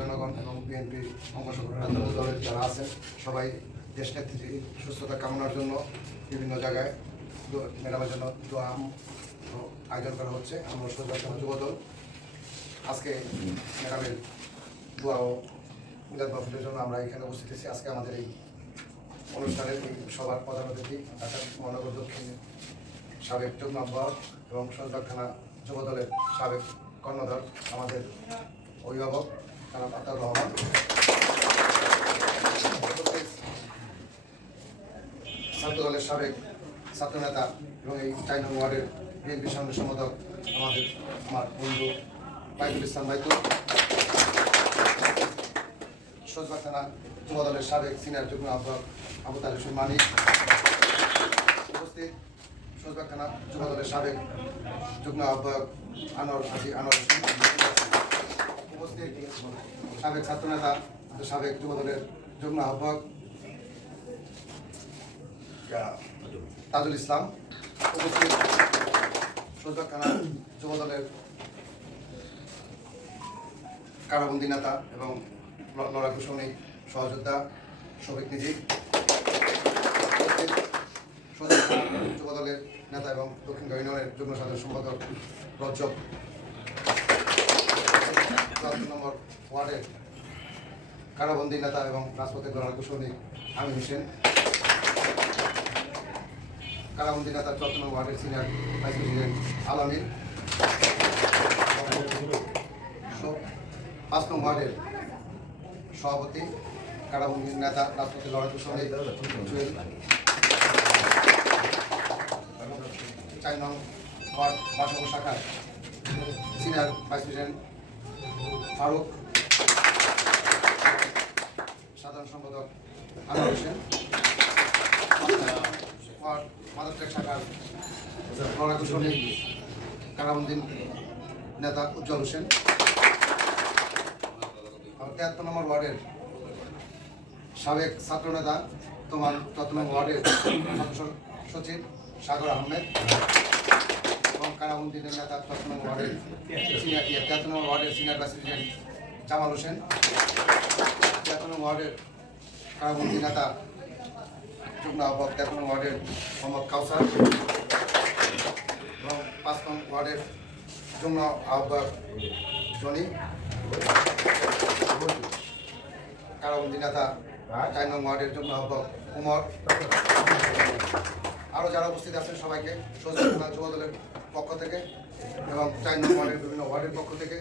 জনগণ এবং বিএনপির অংশগ্রহণ দলের যারা আছেন সবাই দেশ নেত্রীর সুস্থতা কামনার জন্য বিভিন্ন জায়গায় ম্যাডামের জন্য দোয়া আয়োজন করা হচ্ছে। আমরা সোজা যুবদল আজকে ম্যাডামের দোয়া ও মিলাদ মাহফিলের জন্য আমরা এখানে উপস্থিত আছি আজকে আমাদের এই অনুষ্ঠানের সভার প্রধান অতিথি ঢাকা মহানগর দক্ষিণ সাবেক যুগ্ম আহ্বায়ক এবং সরকার থানা যুবদলের সাবেক কর্ণধার আমাদের অভিভাবক কালাম আতার ছাত্র দলের সাবেক ওয়ার্ডের বিএনপি সামনে দলের সাবেক সিনিয়র যুগ্ম আহ্বায়ক আবু তালিসুর মানিক উপস্থিত সজবা থানা সাবেক যুগ্ম আহ্বায়ক আনোয়ার হাজি আনোয়ার উপস্থিত সাবেক ছাত্রনেতা সাবেক যুব দলের যুগ্ম আহ্বায়ক তাজুল ইসলাম উপস্থিত সজবা থানা যুব দলের কারাবন্দি নেতা এবং লড়াকু সৈনিক সহযোদ্ধা শফিক খান, যুব দলের নেতা এবং দক্ষিণ ইউনিয়নের যুগ্ম সাধারণ সম্পাদক রজব চুয়াত্তর নম্বর ওয়ার্ডের কারাবন্দি নেতা এবং রাজপথের লড়াকু সৈনিক আমির হোসেন। কারাবন্দি নেতা চুয়াত্তর নম্বর ওয়ার্ডের সিনিয়র ভাইস প্রেসিডেন্ট আলামির পাঁচ নম্বর ওয়ার্ডের সভাপতি কারাবন্দির নেতা, রাজপথে লড়াকু সৈনিক চার নং ওয়ার্ড বাসব শাখার সিনিয়র ভাইস প্রেসিডেন্ট ফারুক। সাধারণ সম্পাদক আনোয়ার হোসেন। নেতা উজ্জ্বল হোসেন। তেহাত্তর নম্বর ওয়ার্ডের সাবেক ছাত্রনেতা তোমার নম্বর ওয়ার্ডের সচিব সাগর আহমেদ। নেতা চতুর্থ নম্বর ওয়ার্ডের সিনিয়র তেহাত্তর নম্বর ওয়ার্ডের সিনিয়র প্রেসিডেন্ট জামাল হোসেন তেহাত্তর নম্বর ওয়ার্ডের কারাবন্দি নেতা যুগ্ম আহ্বায়ক তেহাত্তর নম্বর ওয়ার্ডের মোহাম্মদ কাউসার এবং পাঁচ নং ওয়ার্ডের যুগ্ম আহ্বায়ক জনি কারাবন্দি নেতা, চার নং ওয়ার্ডের যুগ্ম আহ্বায়ক উমর। আরও যারা উপস্থিত আছেন সবাইকে দলের পক্ষ থেকে এবং চার ওয়ার্ডের বিভিন্ন ওয়ার্ডের পক্ষ থেকে,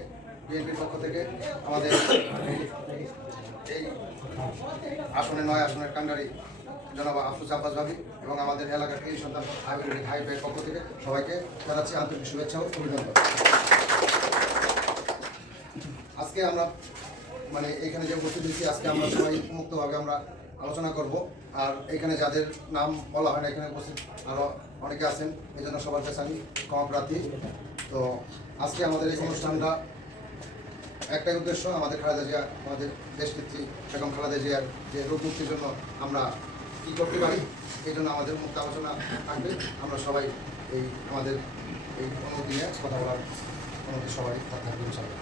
বিএনপির পক্ষ থেকে আমাদের এই আসনে নয় আসনের কান্ডারি জনাব আফরুজ আব্বাস ভাবি এবং আমাদের এলাকার এই সন্তান হাইব্রিড হাই ভাইয়ের পক্ষ থেকে সবাইকে জানাচ্ছি আন্তরিক শুভেচ্ছা ও অভিনন্দন। আজকে আমরা মানে এখানে যে উপস্থিত হয়েছি, আজকে আমরা সবাই মুক্তভাবে আমরা আলোচনা করব। আর এখানে যাদের নাম বলা হয় না এখানে উপস্থিত আরও অনেকে আছেন এই জন্য সবার কাছে আমি ক্ষমা প্রার্থী। তো আজকে আমাদের এই অনুষ্ঠানটা একটাই উদ্দেশ্য আমাদের খালেদা জিয়া আমাদের দেশ নেত্রী বেগম খালেদা জিয়ার যে রোগ মুক্তির জন্য আমরা কী করতে পারি এই জন্য আমাদের মুক্ত আলোচনা থাকবে। আমরা সবাই এই আমাদের এই অনুমতি নিয়ে কথা বলার অনুমতি সবাই থাকবে ইনশাআল্লাহ।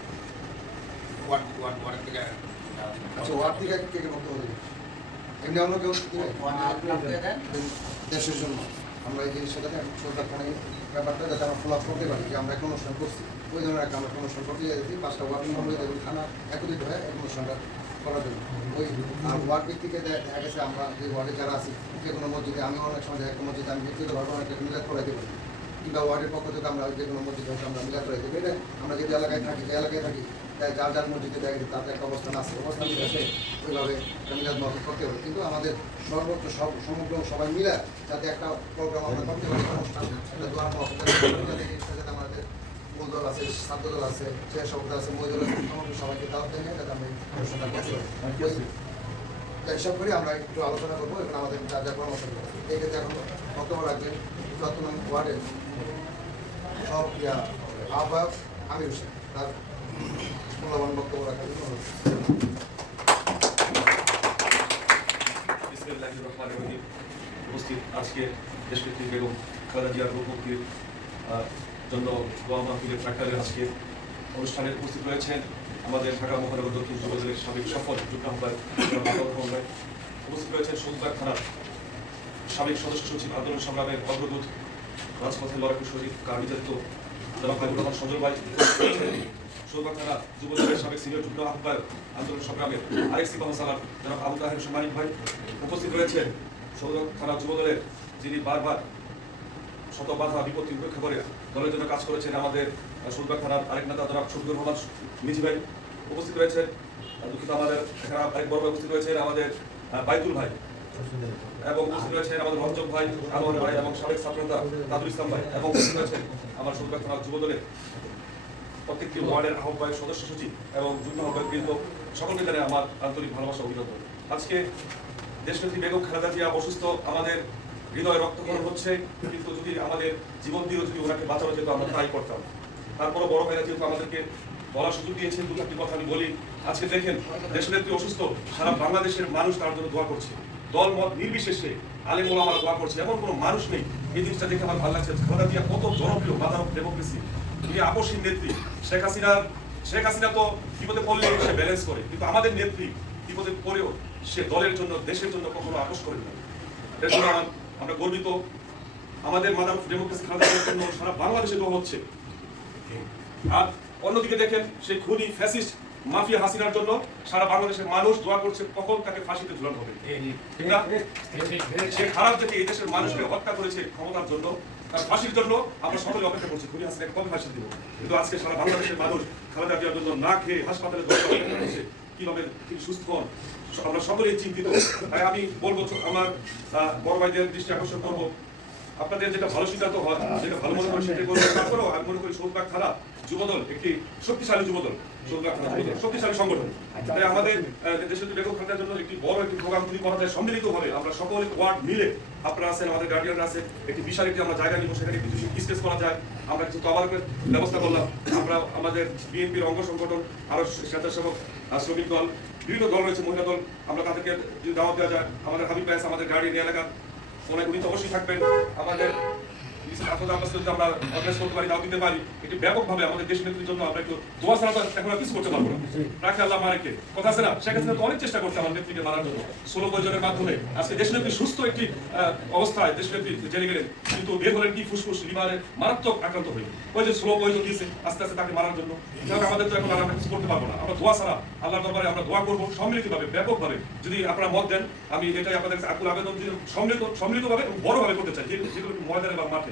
ওয়ার্ড ওয়ার্ড ওয়ার্ড থেকে আচ্ছা ওয়ার্ড থেকে কে কে বক্তব্য দেবে এমনি অন্য কেউ দিবে দেশের জন্য। আমরা এই জিনিসটা দেখেন সরকারখানে ব্যাপারটা যাতে আমরা ফলো আপ করতে পারি যে আমরা একটা অনুষ্ঠান করছি। ওই ধরনের একটা আমরা অনুষ্ঠান করতে যাচ্ছি পাঁচটা ওয়ার্ড সম্মিলিত এবং থানা একত্রিত হয়ে এক অনুষ্ঠানটা করার জন্য। ওই আর ওয়ার্ড ভিত্তিকে দেখা গেছে আমরা যে ওয়ার্ডে যারা আছি, যে কোনো মসজিদে আমি অনেক সময় দেখা মসজিদে আমি ব্যক্তিগতভাবে অনেক মিলাদ করাইতে পারি। কিংবা ওয়ার্ডের পক্ষ থেকে আমরা যে কোনো মসজিদে আমরা মিলাদ করাইতে পারি। আমরা যদি এলাকায় থাকি, যে এলাকায় থাকি যার যার মসজিদে দেখা গেছে তাদের একটা অবস্থান আছে। অবস্থান আছে ওইভাবে মিলাদ মহফিল করতে হবে। কিন্তু আমাদের সর্বোচ্চ সব সমগ্র সবাই মিলে যাতে একটা প্রোগ্রাম আমরা করতে পারি অনুষ্ঠান একটা দোয়ার মহফিল যাতে যাতে আমাদের মূল দল আছে ছাত্র দল আছে যে সভ্যতা আছে মই দল আছে সমগ্র সবাইকে দাওয়াত দিয়ে যাতে এই অনুষ্ঠানটা করতে পারি। তাই হিসাব করে আমরা একটু আলোচনা করব এবং আমাদের যা যা পরামর্শ দেবো এই ক্ষেত্রে এখন বক্তব্য রাখবেন নং ওয়ার্ডের সব আহ্বায়ক আমির হোসেন। তার মূল্যবান বক্তব্য রাখার জন্য উপস্থিত আজকে দেশনেত্রী বেগম খালেদা জিয়ার রোগ জন্য দোয়া মাহফিলের প্রাক্কালে আজকে অনুষ্ঠানে উপস্থিত রয়েছেন আমাদের ঢাকা মহানগর দক্ষিণ যুবদলের সাবেক সফল যুগ্ম উপস্থিত রয়েছেন সোমবার থানার সাবেক সদস্য সচিব আন্দোলন সংগ্রামের অগ্রদূত রাজপথের লড়াকু শহীদ কার জনাব হাবিবুর রহমান সঞ্জয় ভাই সোমবার থানা যুবদলের সাবেক সিনিয়র যুগ্ম আন্দোলন সংগ্রামের আরেক সিপাহ সালার জনাব আবু তাহের মানিক ভাই উপস্থিত রয়েছেন। সৌর থানা যুবদলের যিনি বারবার শত বাধা বিপত্তি করে দলের জন্য কাজ করেছেন আমাদের সুলবাগ থানার আরেক নেতা জনাব শফিকুর রহমান মিজি ভাই উপস্থিত রয়েছেন। দুঃখিত আমাদের উপস্থিত রয়েছেন আমাদের বাইতুল ভাই। এবং উপস্থিত রয়েছেন আমাদের রঞ্জক ভাই আনোয়ার ভাই এবং সাবেক ছাত্রনেতা তাজুল ইসলাম ভাই এবং উপস্থিত রয়েছেন আমার প্রত্যেকটি ওয়ার্ডের আহ্বায়ক সদস্য সচিব এবং যুগ্ম আহ্বায়ক বৃন্দ, সকলকে জানাই আমার আন্তরিক ভালোবাসা অভিনন্দন। আজকে দেশনেত্রী বেগম জিয়া অসুস্থ, আমাদের হৃদয় রক্তকরণ হচ্ছে, কিন্তু যদি আমাদের জীবন দিয়েও যদি ওনাকে বাঁচানো যেত, আমরা তাই করতাম। তারপরও বড় ভাইরা যেহেতু আমাদেরকে বলার সুযোগ দিয়েছেন দু চারটি কথা আমি বলি। আজকে দেখেন, দেশনেত্রী অসুস্থ, সারা বাংলাদেশের মানুষ তার জন্য দোয়া করছে। দল মত নির্বিশেষে আলিম ওলামারা দোয়া করছে এমন কোনো মানুষ নেই। এই জিনিসটা দেখে আমার ভালো লাগছে। খালেদা জিয়া কত জনপ্রিয় মাদার ডেমোক্রেসি। তিনি আপসীন নেত্রী। শেখ হাসিনার শেখ হাসিনা তো বিপদে পড়লে সে ব্যালেন্স করে। কিন্তু আমাদের নেত্রী বিপদে পড়েও সে দলের জন্য, দেশের জন্য কখনো আপোষ করেন না। আমরা গর্বিত। আমাদের মাদার ডেমোক্রেসি খালেদার জন্য সারা বাংলাদেশে হচ্ছে। আর অন্যদিকে দেখেন সেই খুনি ফ্যাসিস্ট মাফিয়া হাসিনার জন্য সারা বাংলাদেশের মানুষ দোয়া করছে কখন তাকে ফাঁসিতে ঝুলানো হবে? সে খারাপ দেখে এই দেশের মানুষকে হত্যা করেছে ক্ষমতার জন্য তার ফাঁসির জন্য আমরা সকলে অপেক্ষা করছি। খুনি কবে ফাঁসি দিব? কিন্তু আজকে সারা বাংলাদেশের মানুষ খালেদা জিয়ার জন্য না খেয়ে হাসপাতালে অপেক্ষা করছে কীভাবে তিনি সুস্থ হন? আমরা সকলেই চিন্তিত। তাই আমি বলব আমার বড় ভাইদের দৃষ্টি আকর্ষণ করব। আপনাদের যেটা ভালো সিদ্ধান্ত হয় যেটা ভালো মনে হয় করবেন তারপরেও আমি মনে করি সৌরবাগ থানা যুবদল একটি শক্তিশালী যুবদল। শক্তিশালী সংগঠন। তাই আমাদের দেশের বেগম খালেদার জন্য একটি বড় একটি প্রোগ্রাম যদি করা যায় সম্মিলিতভাবে। আমরা সকল ওয়ার্ড মিলে আপনারা আছেন, আমাদের গার্ডিয়ানরা আছেন, একটি বিশাল একটি আমরা জায়গা নিব, সেখানে কিছু ডিসকাস করা যায়। আমরা কিছু তবারকের ব্যবস্থা করলাম। আমরা আমাদের বিএনপির অঙ্গ সংগঠন, আরও স্বেচ্ছাসেবক শ্রমিক দল, বিভিন্ন দল রয়েছে, মহিলা দল, আমরা তাদেরকে যদি দাওয়াত দেওয়া যায়, আমাদের হাবিব ব্যাস আমাদের গার্ডিয়ান এলাকা ওনাকে উনি তো অবশ্যই থাকবেন। আমাদের আল্লাহ ষোলো কিন্তু বের হলেন কি ফুসফুস মারাত্মক আক্রান্ত হয়ে ওই যে স্লো দিয়েছে, আস্তে আস্তে তাকে মারার জন্য। আমাদের তো এখন করতে পারব না। আমরা দোয়া ছাড়া আল্লাহর দরবারে আমরা দোয়া করব সম্মিলিতভাবে, ব্যাপকভাবে। যদি আপনারা মত দেন, আমি এটাই আপনাদের আকুল আবেদন সম্মিলিত সম্মিলিতভাবে এবং বড়ভাবে করতে চাই। যেগুলো ময়দানে বা মাঠে।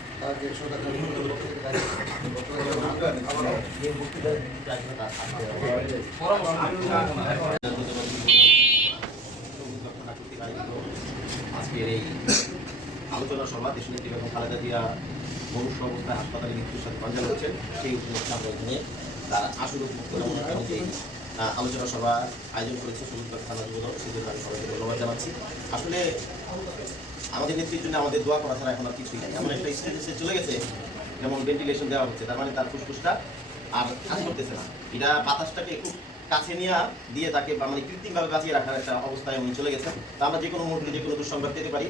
আজকের এই আলোচনা সভা দেশনেত্রী বেগম খালেদা জিয়া মনুষ্য অবস্থায় হাসপাতালে মৃত্যুর সাথে পাঞ্জাব হচ্ছেন সেই উপলক্ষে আমরা এখানে তার আসল মুক্ত আলোচনা সভা আয়োজন করেছে সুন্দর থানা যুবদল। সেই জন্য আমি সবাইকে ধন্যবাদ জানাচ্ছি। আসলে আমাদের নেত্রীর জন্য আমাদের দোয়া করা ছাড়া এখন আর কিছুই নাই। এমন একটা স্টেজে চলে গেছে, যেমন ভেন্টিলেশন দেওয়া হচ্ছে, তার মানে তার ফুসফুসটা আর কাজ করতেছে না। এটা বাতাসটাকে খুব কাছে নিয়ে দিয়ে তাকে মানে কৃত্রিমভাবে বাঁচিয়ে রাখার একটা অবস্থায় উনি চলে গেছেন। তা আমরা যে কোনো মুহূর্তে যে কোনো দুঃসংবাদ পেতে পারি।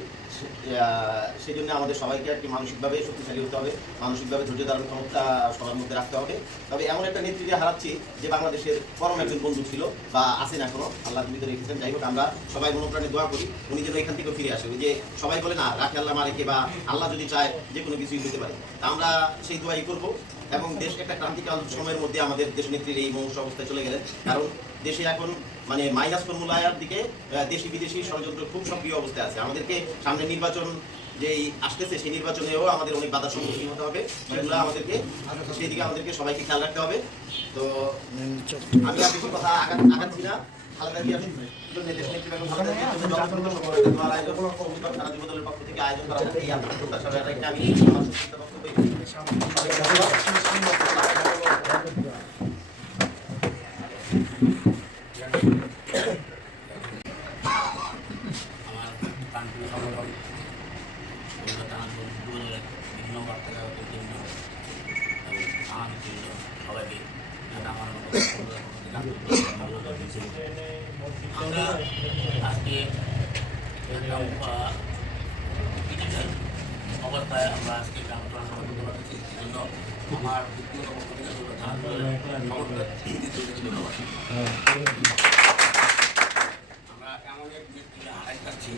সেই জন্য আমাদের সবাইকে আর কি মানসিকভাবে শক্তিশালী হতে হবে, মানসিকভাবে ধৈর্য ধারণ ক্ষমতা সবার মধ্যে রাখতে হবে। তবে এমন একটা নেতৃত্বে হারাচ্ছি যে বাংলাদেশের পরম একজন বন্ধু ছিল বা আছেন এখনও আল্লাহ জীবিত রেখেছেন। যাই হোক, আমরা সবাই মনোপ্রাণে দোয়া করি, উনি যেন এখান থেকে ফিরে আসে। ওই যে সবাই বলে না, রাখে আল্লাহ মারেকে বা আল্লাহ যদি চায় যে কোনো কিছুই হতে পারে। তা আমরা সেই দোয়াই করব। এবং দেশ একটা ক্রান্তিকাল সময়ের মধ্যে আমাদের দেশ নেত্রীর এই মৌস অবস্থায় চলে গেলেন। কারণ দেশে এখন মানে মাইনাস ফর্মুলার দিকে দেশি বিদেশি ষড়যন্ত্র খুব সক্রিয় অবস্থায় আছে। আমাদেরকে সামনে নির্বাচন যেই আসতেছে, সেই নির্বাচনেও আমাদের অনেক বাধার সম্মুখীন হতে হবে। সেগুলো আমাদেরকে সেই দিকে আমাদেরকে সবাইকে খেয়াল রাখতে হবে। তো আমি আর বেশি কথা আঘাত আঘাতছি না। আয়োজন পক্ষ থেকে আয়োজন করা হচ্ছে এই প্রত্যাশা আমি আমার সংক্ষিপ্ত বক্তব্য Kita mau ke kita mau ke kita mau ke kita mau ke kita mau kita mau ke kita mau kita mau ke kita আমার এমন এক নেত্রীকে হারাই যাচ্ছি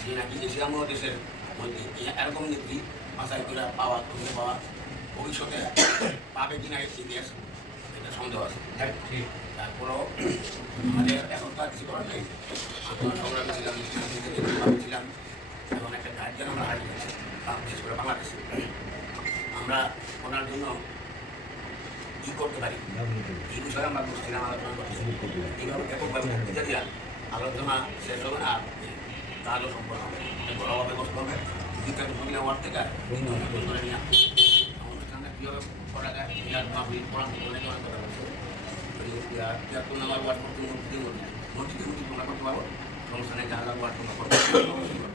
যে নাকি এশিয়া মহাদেশের মধ্যে এরকম নেত্রী বাছাই করে পাওয়া খুঁজে পাওয়া ভবিষ্যতে পাবে কিনা এই দেশ এটা সন্দেহ আছে তারপরেও আমাদের এখন তো আর কিছু করার নেই সংগ্রামী ছিলাম ছিলাম এবং একটা গার্জিয়ান আমরা হারিয়ে গেছি বিশেষ করে বাংলাদেশে আমরা ওনার জন্য কি করতে পারি? এই বিষয়ে আমরা বসছিলাম আলোচনা করছি। এইভাবে ব্যাপকভাবে বক্তৃতা দিয়া আলোচনা শেষ হবে আর কাজও সম্পন্ন হবে। ঘরোয়া ব্যবস্থা হবে। বিখ্যাত মহিলা ওয়ার্ড থেকে করে নিয়ে অনুষ্ঠানটা কীভাবে করা যায় বিরাট মাহফিল কোরআন করে নেওয়ার কথা বলছে। তিয়াত্তর নাম্বার ওয়ার্ড করতে মসজিদে মসজিদে মসজিদ তোমরা করতে পারো। অনুষ্ঠানে যা যা ওয়ার্ড তোমরা করতে পারো।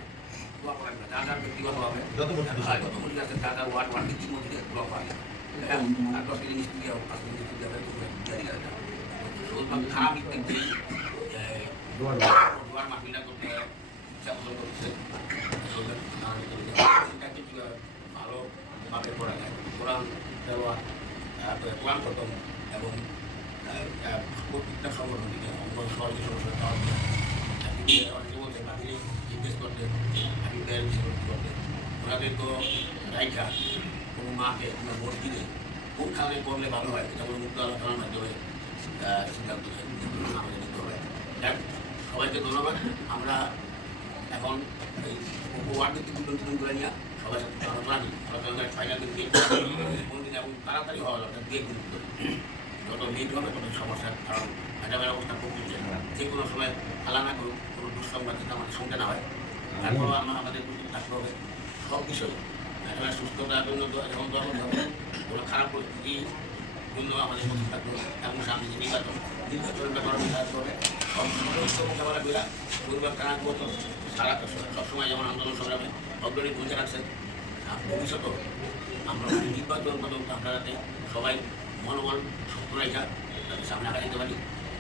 যাবে। যা যার ব্যক্তিগতভাবে যত হ্যাঁ, যত মসজিদ আছে যা ওয়ার্ড ওয়ার্ড মসজিদে দোয়া করা হ্যাঁ, আর দশ দিয়ে হোক, পাঁচ খারাপ থেকে এই, করতে ইচ্ছা পোষণ করছে। সেটাকে কীভাবে ভালোভাবে করা যায়। কোরআন দেওয়া তারপরে কোরআন খতম এবং প্রত্যেকটা সংগঠন থেকে সহযোগী সংগঠন দেওয়া করতে হাবিবের বিষয় করতে ওনাদের তো রাইখা কোনো মাকে কোনো মসজিদে কোনখানে করলে ভালো হয়? এটা কোনো মুক্ত আলোচনার মাধ্যমে সিদ্ধান্ত। আমাদের নিতে হবে। সবাইকে ধন্যবাদ। আমরা এখন এই ওয়ার্ড ভিত্তিক দুজন দুজন নিয়ে সবার সাথে আলোচনা আলোচনা ফাইনাল দিন কোন এবং তাড়াতাড়ি হওয়া দরকার দিয়ে গুরুত্ব। যত লেট হবে, তত সমস্যার কারণ ম্যাডামের অবস্থা খুব যে কোনো সময় না করুক, কোনো দুঃসংবাদ যেন আমাদের শুনতে না হয়। তারপরেও আমরা আমাদের থাকতে হবে সব বিষয়ে। ম্যাডামের সুস্থতার জন্য দোয়া হবে কোনো খারাপ পরিস্থিতি জন্য আমাদের প্রস্তুত থাকতে হবে সামনে যে নির্বাচন, নির্বাচনের ব্যাপারে হবে সব সমস্ত মোকাবেলা করে পরিবার কানা গত সারা সবসময় যেমন আন্দোলন সংগ্রামে অগ্রণী ভূমিকা রাখছেন আমরা নির্বাচন পর্যন্ত আমরা যাতে সবাই মনোবল শক্ত রেখা যাতে সামনে আগে যেতে পারি,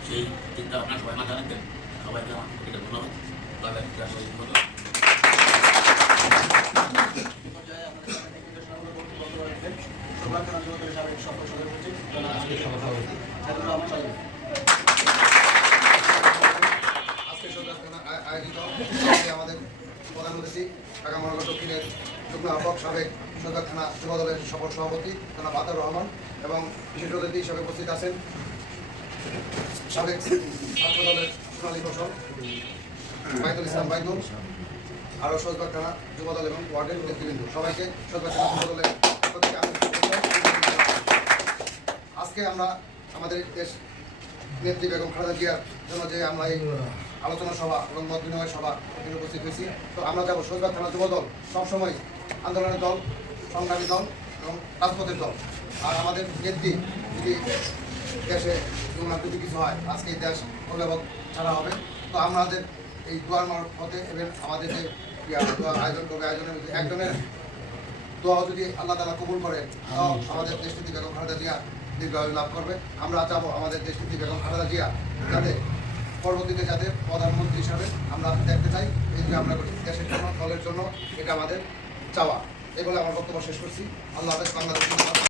সেই চিন্তা ভাবনা সবাই মাথায় রাখবেন। সবাইকে আমার ধন্যবাদ তবে মতো পর্যায়ে আমাদের সাথে নির্দেশনামূলক বক্তব্য রাখবেন সোমবার থানা যুবদলের সাবেক সফল সদস্য সচিব জনাব আশিস সভাপতি সাইদুর রহমান সাহেব। আজকে সোমবার থানা আয়- আয়োজিত আজকে আমাদের প্রধান অতিথি ঢাকা মহানগর দক্ষিণের যুগ্ম আহ্বক সাবেক সরকার থানা যুবদলের সফল সভাপতি জনাব আতার রহমান এবং বিশেষ অতিথি হিসেবে উপস্থিত আছেন? সাবেক দলের সোনালী ফসল বাইদুল ইসলাম বাইদুল আরও সজবাগ থানা যুবদল এবং ওয়ার্ডের নেতৃবৃন্দ। সবাইকে সজবাগ থানা আমন্ত্রণ করলাম। আজকে আমরা আমাদের দেশ নেত্রী বেগম খালেদা জিয়ার জন্য যে আমরা এই আলোচনা সভা এবং মত বিনিময় সভা এখানে উপস্থিত হয়েছি, তো আমরা যাব সজবাগ থানা যুবদল, সবসময় আন্দোলনের দল, সংগ্রামী দল এবং রাজপথের দল। আর আমাদের নেত্রী যদি দেশে কোনো যদি কিছু হয়। আজকে এই দেশ অভিভাবক ছাড়া হবে। তো আমাদের এই দোয়ার মারফতে এবং আমাদের যে আয়োজন করবে আয়োজনের মধ্যে একজনের দোয়া যদি আল্লাহ তালা কবুল করেন তো আমাদের দেশনীতি বেগম খালেদা জিয়া দীর্ঘায়ু লাভ করবে। আমরা চাবো আমাদের দেশনীতি বেগম খালেদা জিয়া যাতে পরবর্তীতে যাতে প্রধানমন্ত্রী হিসাবে আমরা দেখতে চাই। এই যে আমরা করি দেশের জন্য দলের জন্য এটা আমাদের চাওয়া। এগুলো আমার বক্তব্য শেষ করছি। আল্লাহ হাফেজ বাংলাদেশ